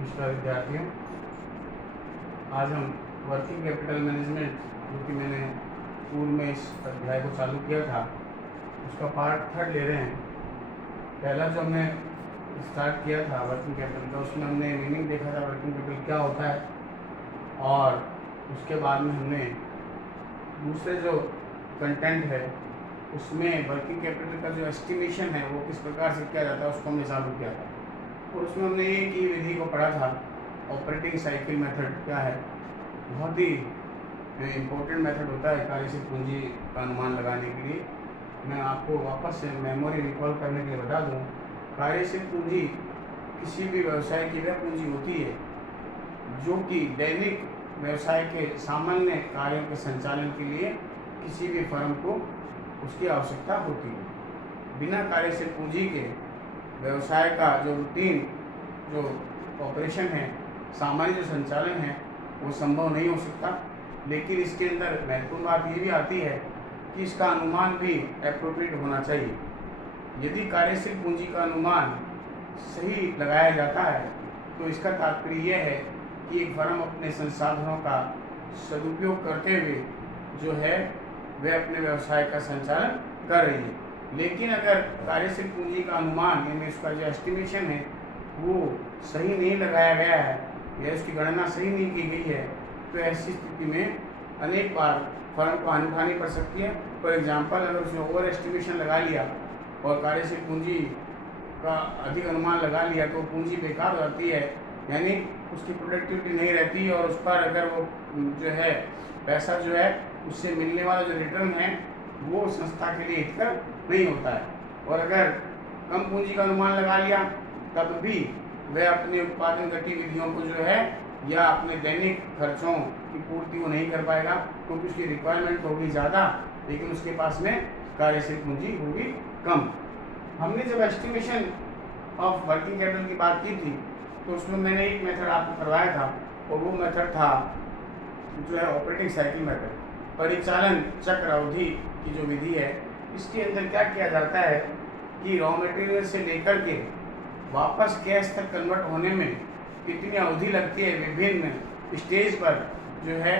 नमस्कार विद्यार्थियों। आज हम वर्किंग कैपिटल मैनेजमेंट, जो कि मैंने पूर्व में इस अध्याय को चालू किया था, उसका पार्ट 3 ले रहे हैं। पहला जो हमने स्टार्ट किया था वर्किंग कैपिटल का, उसमें हमने मीनिंग देखा था वर्किंग कैपिटल क्या होता है, और उसके बाद में हमने दूसरे जो कंटेंट है उसमें वर्किंग कैपिटल का जो एस्टिमेशन है वो किस प्रकार से किया जाता है उसको हमने चालू किया था। और उसमें हमने एक ही विधि को पढ़ा था, ऑपरेटिंग साइकिल मेथड क्या है। बहुत ही इम्पोर्टेंट मेथड होता है कार्यशील पूंजी का अनुमान लगाने के लिए। मैं आपको वापस से मेमोरी रिकॉल करने के लिए बता दूं, कार्यशील पूंजी किसी भी व्यवसाय की वह पूंजी होती है जो कि दैनिक व्यवसाय के सामान्य कार्यों के संचालन के लिए किसी भी फर्म को उसकी आवश्यकता होती है। बिना कार्यशील पूंजी के व्यवसाय का जो रूटीन जो ऑपरेशन है, सामान्य जो संचालन है, वो संभव नहीं हो सकता। लेकिन इसके अंदर महत्वपूर्ण बात ये भी आती है कि इसका अनुमान भी एप्रोप्रिएट होना चाहिए। यदि कार्यशील पूंजी का अनुमान सही लगाया जाता है तो इसका तात्पर्य यह है कि एक फर्म अपने संसाधनों का सदुपयोग करते हुए जो है वह अपने व्यवसाय का संचालन कर रही है। लेकिन अगर कार्यशील पूंजी का अनुमान यानी उसका जो एस्टिमेशन है वो सही नहीं लगाया गया है या उसकी गणना सही नहीं की गई है, तो ऐसी स्थिति में अनेक बार फर्म को हानि उठानी पड़ सकती है। फॉर एग्जांपल, अगर उसने ओवर एस्टिमेशन लगा लिया और कार्यशील पूंजी का अधिक अनुमान लगा लिया तो पूंजी बेकार हो जाती है, यानी उसकी प्रोडक्टिविटी नहीं रहती और उस पर अगर वो जो है पैसा जो है उससे मिलने वाला जो रिटर्न है वो संस्था के लिए हितकर नहीं होता है। और अगर कम पूंजी का अनुमान लगा लिया तब भी वह अपने उत्पादन गतिविधियों को जो है या अपने दैनिक खर्चों की पूर्ति वो नहीं कर पाएगा, क्योंकि उसकी रिक्वायरमेंट होगी ज़्यादा लेकिन उसके पास में कार्यशील पूंजी होगी कम। हमने जब एस्टिमेशन ऑफ वर्किंग कैपिटल की बात की थी तो उसमें मैंने एक मेथड आपको करवाया था और वो मेथड था जो है ऑपरेटिंग साइकिल मेथड, परिचालन चक्र अवधि की जो विधि है। इसके अंदर क्या किया जाता है कि रॉ मटेरियल से लेकर के वापस कैश तक कन्वर्ट होने में कितनी अवधि लगती है विभिन्न स्टेज पर जो है,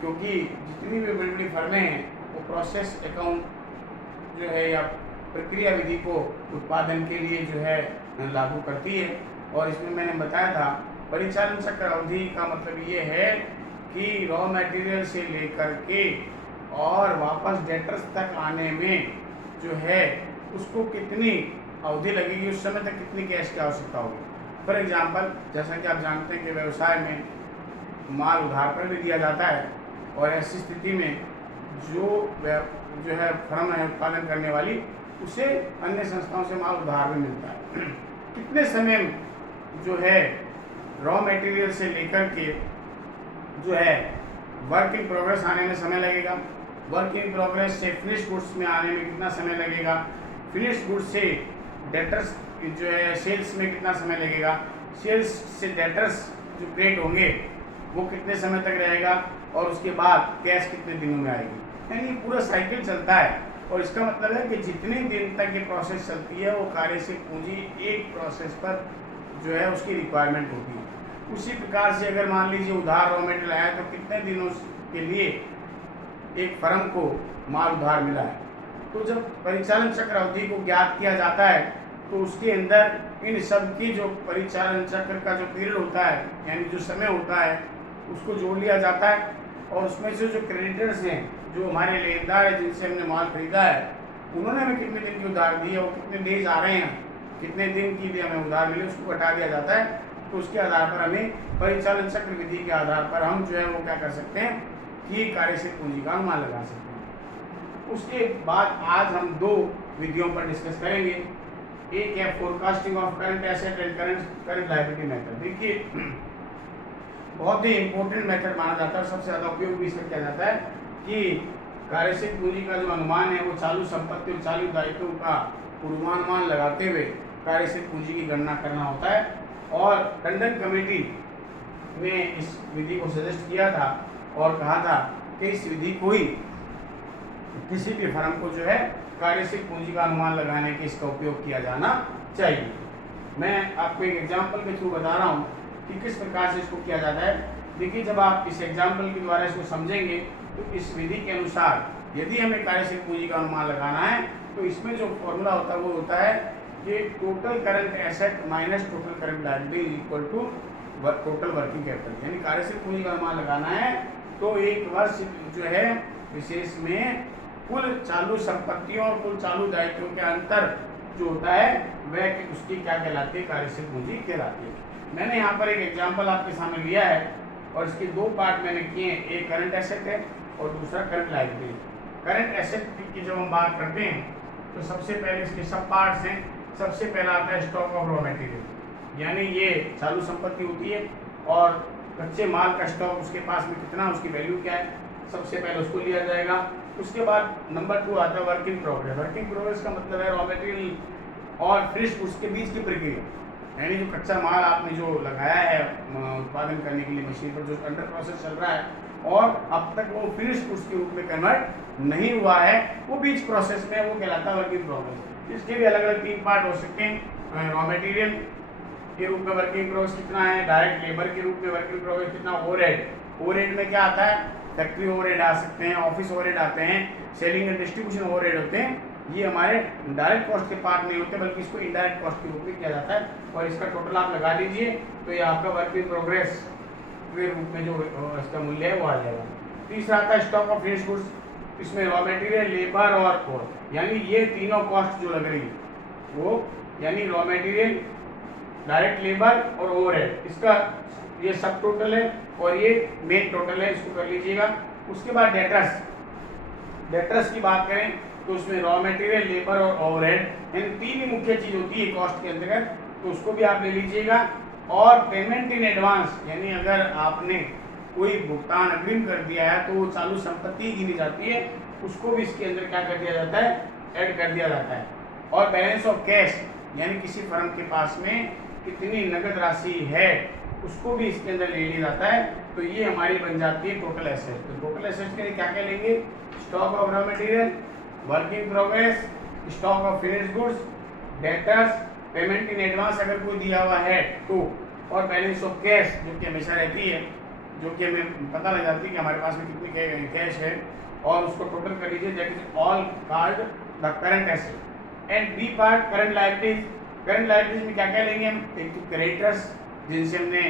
क्योंकि जितनी भी बड़ी बड़ी फर्में हैं वो प्रोसेस अकाउंट जो है या प्रक्रिया विधि को उत्पादन के लिए जो है लागू करती है। और इसमें मैंने बताया था परिचालन चक्र अवधि का मतलब ये है कि रॉ मटेरियल से लेकर के और वापस डेटर्स तक आने में जो है उसको कितनी अवधि लगेगी, उस समय तक कितनी कैश की आवश्यकता होगी। फॉर एग्जांपल, जैसा कि आप जानते हैं कि व्यवसाय में माल उधार पर भी दिया जाता है और ऐसी स्थिति में जो है फर्म है उत्पादन करने वाली उसे अन्य संस्थाओं से माल उधार में मिलता है। कितने समय जो है रॉ मटेरियल से लेकर के जो है वर्क इन प्रोग्रेस आने में समय लगेगा, वर्क इन प्रोग्रेस से फिनिश गुड्स में आने में कितना समय लगेगा, फिनिश गुड्स से डेटर्स जो है सेल्स में कितना समय लगेगा, सेल्स से डेटर्स जो क्रिएट होंगे वो कितने समय तक रहेगा और उसके बाद कैश कितने दिनों में आएगी। यानी पूरा साइकिल चलता है और इसका मतलब है कि जितने दिन तक ये प्रोसेस चलती है वो कार्यशील पूंजी एक प्रोसेस पर जो है उसकी रिक्वायरमेंट होती है। उसी प्रकार से अगर मान लीजिए उधार रॉ मटेरियल आया तो कितने दिनों के लिए एक फर्म को माल उधार मिला है। तो जब परिचालन चक्र अवधि को ज्ञात किया जाता है तो उसके अंदर इन सब की जो परिचालन चक्र का जो पीरियड होता है यानी जो समय होता है उसको जोड़ लिया जाता है और उसमें से जो क्रेडिटर्स हैं, जो हमारे लेनदार हैं जिनसे हमने माल खरीदा है, उन्होंने हमें कितने दिन की उधार दी है, वो कितने डेज आ रहे हैं, कितने दिन की भी हमें उधार मिली, उसको घटा दिया जाता है। तो उसके आधार पर हमें परिचालन चक्र विधि के आधार पर हम जो है वो क्या कर सकते हैं कि कार्यशील पूंजी का अनुमान लगा सकते हैं। उसके बाद आज हम 2 विधियों पर डिस्कस करेंगे। एक है forecasting of current asset and current liability method. देखिए, बहुत ही इंपॉर्टेंट मेथड माना जाता है और सबसे ज़्यादा उपयोग भी इसमें किया जाता है कि कार्यशील पूंजी का जो अनुमान है वो चालू संपत्ति और चालू दायित्वों का पूर्वानुमान लगाते हुए कार्यशील पूंजी की गणना करना होता है। और टंडन कमेटी ने इस विधि को सजेस्ट किया था और कहा था कि इस विधि को ही किसी भी फर्म को जो है कार्यशील पूंजी का अनुमान लगाने के इसका उपयोग किया जाना चाहिए। मैं आपको एक एग्जांपल के थ्रू बता रहा हूँ कि किस प्रकार से इसको किया जाता है। देखिए, जब आप इस एग्जाम्पल के द्वारा इसको समझेंगे तो इस विधि के अनुसार यदि हमें कार्यशील पूंजी का अनुमान लगाना है तो इसमें जो फॉर्मूला होता है वो होता है कि total current asset minus total current liability is equal to total working capital. यानी कार्यशील पूंजी का अनुमान लगाना है तो एक वर्ष जो है विशेष में कुल चालू संपत्तियों और कुल चालू दायित्वों के अंतर जो होता है वह उसकी क्या कहलाती है, कार्यशील पूंजी कहलाती है। मैंने यहाँ पर एक एग्जांपल आपके सामने लिया है और इसके दो पार्ट मैंने किए हैं, एक करंट एसेट है और दूसरा करंट लायबिलिटी। करंट एसेट की जब हम बात करते हैं तो सबसे पहले इसके सब पार्ट्स हैं। सबसे पहला आता है स्टॉक ऑफ रॉ मटेरियल, यानी ये चालू संपत्ति होती है और कच्चे माल का स्टॉक उसके पास में कितना, उसकी वैल्यू क्या है, सबसे पहले उसको लिया जाएगा। उसके बाद नंबर 2 आता है work in progress. Work in progress का मतलब है रॉ मटेरियल और फिनिश उसके बीच की प्रक्रिया, यानी जो कच्चा माल आपने जो लगाया है उत्पादन करने के लिए मशीन पर, जो अंडर प्रोसेस चल रहा है और अब तक वो फिनिश उसके रूप में कन्वर्ट नहीं हुआ है, वो बीच प्रोसेस में, वो कहलाता है वर्क इन प्रोग्रेस। इसके भी अलग अलग 3 पार्ट हो सकते हैं। रॉ मटेरियल के रूप में वर्किंग प्रोग्रेस कितना है, डायरेक्ट लेबर के रूप में वर्किंग प्रोग्रेस कितना, ओवरहेड। ओवरहेड में क्या आता है, फैक्ट्री ओवरहेड आ सकते हैं, ऑफिस ओवरहेड आते हैं, सेलिंग एंड डिस्ट्रीब्यूशन ओवरहेड होते हैं। ये हमारे डायरेक्ट कॉस्ट के पार्ट नहीं होते बल्कि इसको इनडायरेक्ट कॉस्ट के रूप में किया जाता है और इसका टोटल आप लगा लीजिए तो ये आपका वर्क इन प्रोग्रेस के रूप में जो इसका मूल्य है वो आ जाएगा। तीसरा आता है स्टॉक ऑफ फिनिश्ड गुड्स। इसमें रॉ मटेरियल, लेबर और यानी ये तीनों कॉस्ट जो लग रही है वो, यानी रॉ मटेरियल, डायरेक्ट लेबर और ओवरहेड, इसका ये सब टोटल है और ये मेन टोटल है, इसको कर लीजिएगा। उसके बाद डेटर्स। डेटर्स की बात करें तो उसमें रॉ मटेरियल, लेबर और ओवरहेड, इन 3 ही मुख्य चीज होती है कॉस्ट के अंतर्गत, तो उसको भी आप ले लीजिएगा। और पेमेंट इन एडवांस, यानी अगर आपने कोई भुगतान अग्रिम कर दिया है तो वो चालू संपत्ति गिनी जाती है, उसको भी इसके अंदर क्या कर दिया जाता है, ऐड कर दिया जाता है। और बैलेंस ऑफ कैश, यानी किसी फर्म के पास में कितनी नगद राशि है उसको भी इसके अंदर ले लिया जाता है। तो ये हमारी बन जाती है टोटल एसेट। तो टोटल एसेट के लिए क्या क्या लेंगे, stock of raw material, work in progress, stock of finished goods, debtors, payment in advance अगर कोई दिया हुआ है तो, और बैलेंस ऑफ कैश जो कि हमेशा रहती है, जो कि हमें पता लग जाती है कि हमारे पास में कितनी कैश है, और उसको टोटल कर लीजिए, that is all called the current asset. And B part current liabilities. Current liabilities में क्या क्या लेंगे हम, एक तो क्रेडिटर्स जिनसे हमने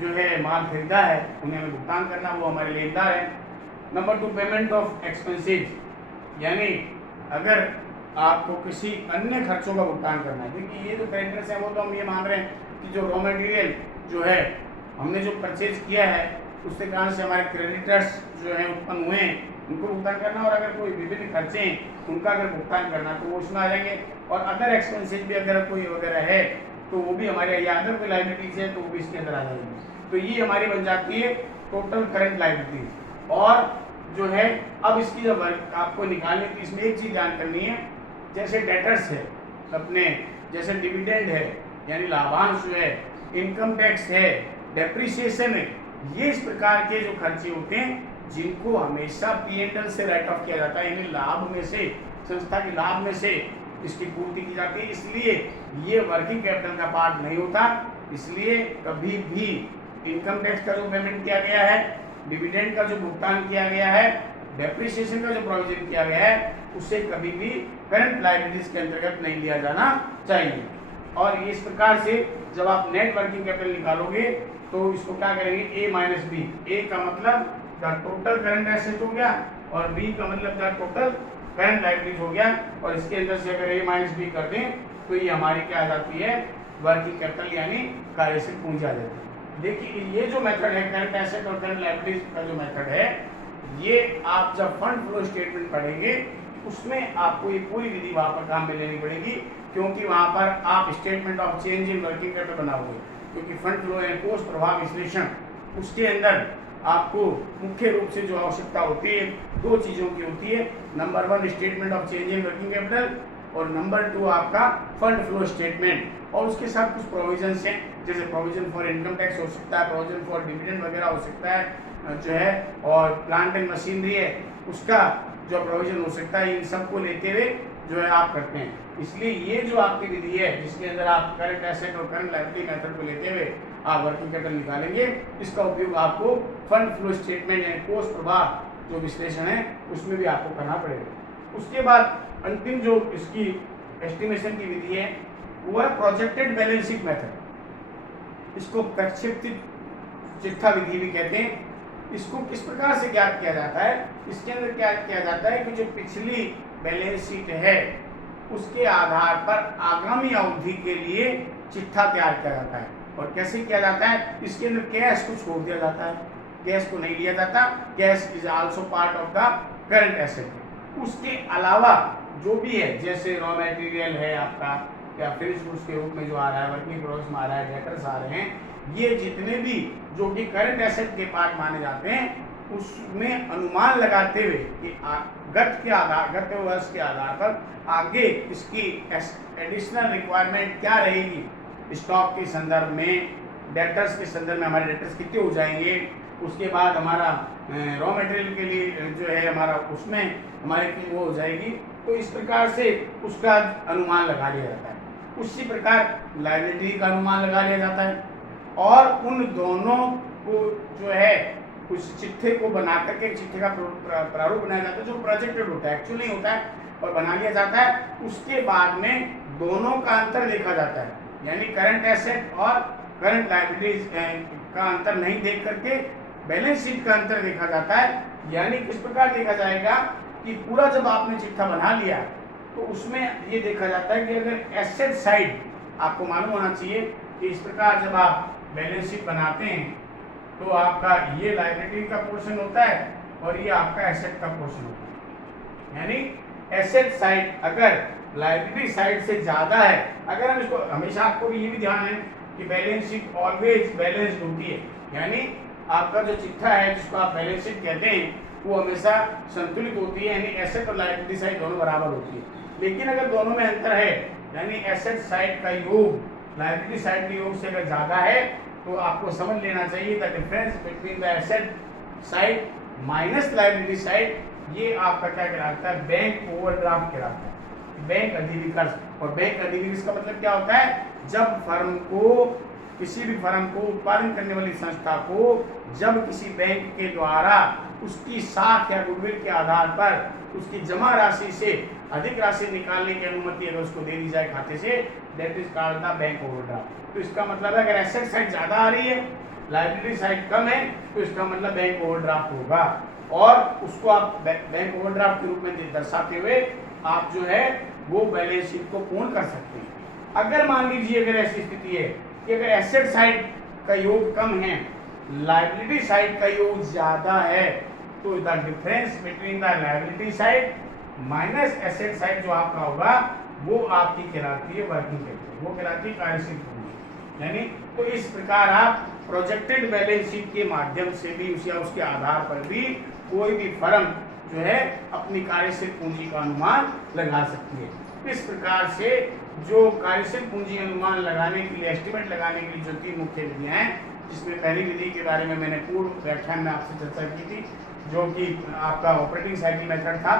जो है माल खरीदा है उन्हें हमें भुगतान करना, वो हमारे लेनदार है। नंबर 2 पेमेंट ऑफ एक्सपेंसेस, यानी अगर आपको किसी अन्य खर्चों का भुगतान करना है। देखिए ये जो क्रेडिटर्स हैं वो तो हम ये मान रहे हैं कि जो रॉ मटेरियल जो है हमने जो परचेज किया है उसके कारण से हमारे क्रेडिटर्स जो हैं उत्पन्न हुए हैं, उनको भुगतान करना, और अगर कोई विभिन्न खर्चे हैं उनका अगर भुगतान करना तो वो उसमें आ जाएंगे। और अदर एक्सपेंसेस भी अगर कोई वगैरह है तो वो भी हमारे, या अदर कोई लायबिलिटीज है तो वो भी इसके अंदर आ जाएंगे। तो ये हमारी बन जाती है टोटल करंट लायबिलिटीज। और जो है अब इसकी जब आपको निकालने की, इसमें एक चीज़ ध्यान करनी है, जैसे डेटर्स है अपने, जैसे डिविडेंड है यानी लाभांश जो है, इनकम टैक्स है, डेप्रिसिएशन है, ये इस प्रकार के जो खर्चे होते हैं जिनको हमेशा P&L से राइट ऑफ किया जाता है, यानी लाभ में से, संस्था के लाभ में से इसकी पूर्ति की जाती है, इसलिए ये वर्किंग कैपिटल का पार्ट नहीं होता। इसलिए कभी भी इनकम टैक्स का जो पेमेंट किया गया है, डिविडेंड का जो भुगतान किया गया है, डेप्रिसिएशन का जो प्रोविजन किया गया है, उसे कभी भी करंट लायबिलिटीज के अंतर्गत नहीं लिया जाना चाहिए। और इस प्रकार से जब आप नेट वर्किंग कैपिटल निकालोगे तो इसको क्या करेंगे, ए माइनस बी। ए का मतलब द टोटल करंट एसेट हो गया और बी का मतलब द टोटल करंट लायबिलिटीज हो गया, और इसके अंदर से अगर ए माइनस बी कर दें तो ये हमारी क्या आ जाती है, वर्किंग कैपिटल यानी कार्यशील पूंजी आ जाती है। देखिए ये जो मेथड है करंट एसेट और करंट लायबिलिटीज का जो मेथड है, ये आप जब फंड फ्लो स्टेटमेंट पढ़ेंगे उसमें आपको ये पूरी विधि वहाँ पर काम में लेनी पड़ेगी, क्योंकि वहाँ पर आप statement of change in working capital बनाओगे, क्योंकि फंड फ्लो एंड कोष प्रभाव विश्लेषण उसके अंदर आपको मुख्य रूप से जो आवश्यकता होती है 2 चीज़ों की होती है। Number 1 statement of change in working capital, और नंबर 2 आपका फंड फ्लो स्टेटमेंट, और उसके साथ कुछ प्रोविजंस हैं, जैसे प्रोविजन फॉर इनकम टैक्स हो सकता है, प्रोविजन फॉर डिविडेंड वगैरह हो सकता है जो है, और प्लांट एंड मशीनरी है उसका जो प्रोविजन हो सकता है, इन सबको लेते हुए जो है आप करते हैं। इसलिए ये जो आपकी विधि है जिसके अंदर आप करंट एसेट और करंट लायबिलिटी मेथड को लेते हुए आप वर्किंग कैपिटल निकालेंगे। इसका उपयोग आपको फंड फ्लो स्टेटमेंट यानी कोष प्रवाह जो विश्लेषण है उसमें भी आपको करना पड़ेगा। उसके बाद अंतिम जो इसकी एस्टिमेशन की विधि है वो है प्रोजेक्टेड बैलेंस शीट मेथड। इसको प्रक्षेपित चिट्ठा विधि भी कहते हैं। इसको किस प्रकार से ज्ञात किया जाता है? इसके अंदर क्या किया जाता है कि जो पिछली बैलेंस शीट है उसके आधार पर आगामी अवधि के लिए चिट्ठा तैयार किया जाता है। और कैसे किया जाता है? इसके अंदर कैश को छोड़ दिया जाता है, कैश को नहीं लिया जाता। Cash is also part of the current asset. उसके अलावा जो भी है जैसे रॉ मटेरियल है आपका या फिनिश गुड्स के रूप में जो आ रहा है, वर्किंग प्रोग्रेस में आ रहा है, डेटर्स आ रहे हैं, ये जितने भी जो कि करंट एसेट के पार्ट माने जाते हैं उसमें अनुमान लगाते हुए कि गत वर्ष के आधार पर आगे इसकी एडिशनल रिक्वायरमेंट क्या रहेगी, स्टॉक के संदर्भ में, डेटर्स के संदर्भ में हमारे डेटर्स कितने हो जाएंगे, उसके बाद हमारा रॉ मटेरियल के लिए जो है हमारा उसमें हमारे की वो हो जाएगी। तो इस प्रकार से उसका अनुमान लगा लिया जाता है। उसी प्रकार लायबिलिटी का अनुमान लगा लिया जाता है और उन दोनों को जो है उस चिट्ठे को बना करके चिट्ठे का प्रारूप बनाया जाता है जो प्रोजेक्टेड होता है, एक्चुअली होता है और बना लिया जाता है। उसके बाद में दोनों का अंतर देखा जाता है, यानी करंट एसेट और करंट लायबिलिटीज का अंतर नहीं देख करके बैलेंस शीट का अंतर देखा जाता है। यानी किस प्रकार देखा जाएगा कि पूरा जब आपने चिट्ठा बना लिया तो उसमें ये देखा जाता है कि अगर एसेट साइड आपको मालूम होना चाहिए कि इस प्रकार जब आप बैलेंस शीट बनाते हैं तो आपका ये लायबिलिटी का पोर्शन होता है और ये आपका एसेट का पोर्शन होता है। यानी एसेट साइड अगर लायबिलिटी साइड से ज़्यादा है, अगर हम इसको हमेशा आपको ये भी ध्यान है कि बैलेंस शीट ऑलवेज बैलेंस्ड होती है, यानी आपका जो चिट्ठा है जिसको आप बैलेंस शीट कहते हैं वो हमेशा संतुलित होती है, यानी एसेट और लायबिलिटी साइड दोनों बराबर होती है। लेकिन अगर दोनों में अंतर है, यानी एसेट साइड का योग लायबिलिटी साइड के योग से अगर ज़्यादा है तो आपको समझ लेना चाहिए the difference between the asset side minus liability side, ये आपका क्या कहलाता है? बैंक ओवरड्राफ्ट कहलाता है, बैंक अधिविकर्ष। और बैंक अधिविकर्ष का मतलब क्या होता है? जब फर्म को, किसी भी फर्म को, उत्पादन करने वाली संस्था को जब किसी बैंक के द्वारा उसकी साख या गुडविल के आधार पर उसकी जमा राशि से अधिक राशि निकालने की अनुमति अगर उसको दे दी जाए खाते से, that is called the bank overdraft. तो इसका मतलब है अगर एसेट साइड ज़्यादा आ रही है, लायबिलिटी साइड कम है, तो इसका मतलब बैंक ओवरड्राफ्ट होगा और उसको आप बैंक ओवरड्राफ्ट के रूप में दर्शाते हुए आप जो है वो बैलेंस शीट को पूर्ण कर सकते हैं। अगर मान लीजिए अगर ऐसी स्थिति है कि अगर एसेट साइड का योग कम है, लायबिलिटी साइड का योग ज़्यादा है, तो the difference between the liability side minus asset side जो आपका होगा वो आपकी कहलाती है वर्किंग कैपिटल, वो कहलाती है कार्यशील पूंजी। यानी तो इस प्रकार आप प्रोजेक्टेड बैलेंस शीट के माध्यम से भी उसके आधार पर भी कोई भी फर्म जो है अपनी कार्यशील पूंजी का अनुमान लगा सकती है। इस प्रकार से जो कार्यशील पूंजी अनुमान लगाने के लिए, एस्टिमेट लगाने के लिए जो तीन मुख्य विधियां हैं, जिसमें पहली विधि के बारे में मैंने पूर्व व्याख्यान में आपसे चर्चा की थी जो कि आपका ऑपरेटिंग साइकिल मेथड था।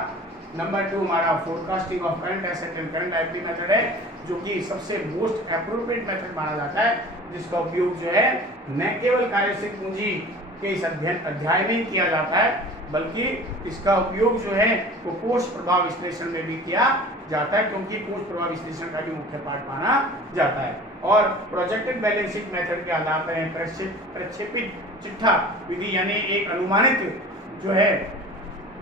नंबर 2 हमारा forecasting of current asset and current liability method है जो कि सबसे मोस्ट एप्रोप्रिएट मेथड माना जाता है, जिसका उपयोग जो है न केवल कार्यशील पूंजी के इस अध्याय में किया जाता है बल्कि इसका उपयोग जो है वो कोष प्रभाव विश्लेषण में भी किया जाता है, क्योंकि कोष प्रभाव विश्लेषण का भी मुख्य पार्ट माना जाता है। और प्रोजेक्टेड बैलेंस शीट मेथड के आधार पर प्रक्षेपित चिट्ठा विधि यानी एक अनुमानित जो है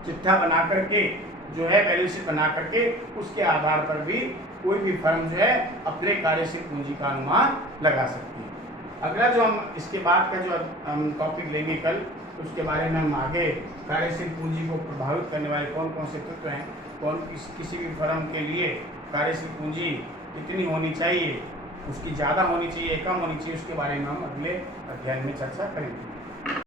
चिट्ठा बना करके जो है बैलेंस शीट बना करके उसके आधार पर भी कोई भी फर्म जो है अपने कार्यशील पूंजी का अनुमान लगा सकती है। अगला जो हम इसके बाद का जो हम टॉपिक लेंगे कल, उसके बारे में हम आगे कार्यशील पूंजी को प्रभावित करने वाले कौन कौन से तत्व हैं, किसी भी फर्म के लिए कार्यशील पूंजी कितनी होनी चाहिए, उसकी ज़्यादा होनी चाहिए कम होनी चाहिए, उसके बारे में हम अगले अध्याय में चर्चा करेंगे।